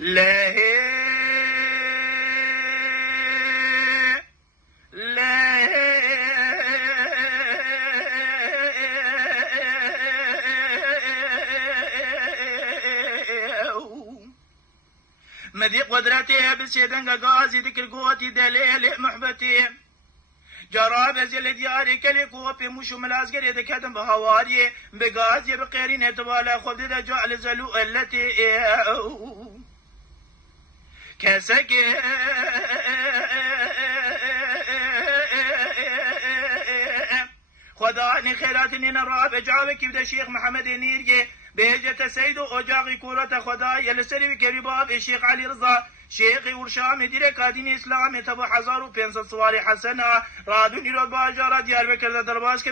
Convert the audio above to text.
لا مدي قدرتي بسيدنغ غازي ذكر قوتي دليل محبتي جراب زل دياري كلي كوبي مشو ملازقر يدكدم بهواري بغازي بقيرين اتبالا خود دا جعل زلو التي كسك خداني خيراتني نراب جاوك بدا شيخ محمد نيرجي بهجة سيد أجاقي كورة خداي يلسري كريباب الشيخ علي رضا شيخ ورشام ديرك دين إسلام تبو 1500 سواري حسنة رادوني رو باجارة ديار بكر درباس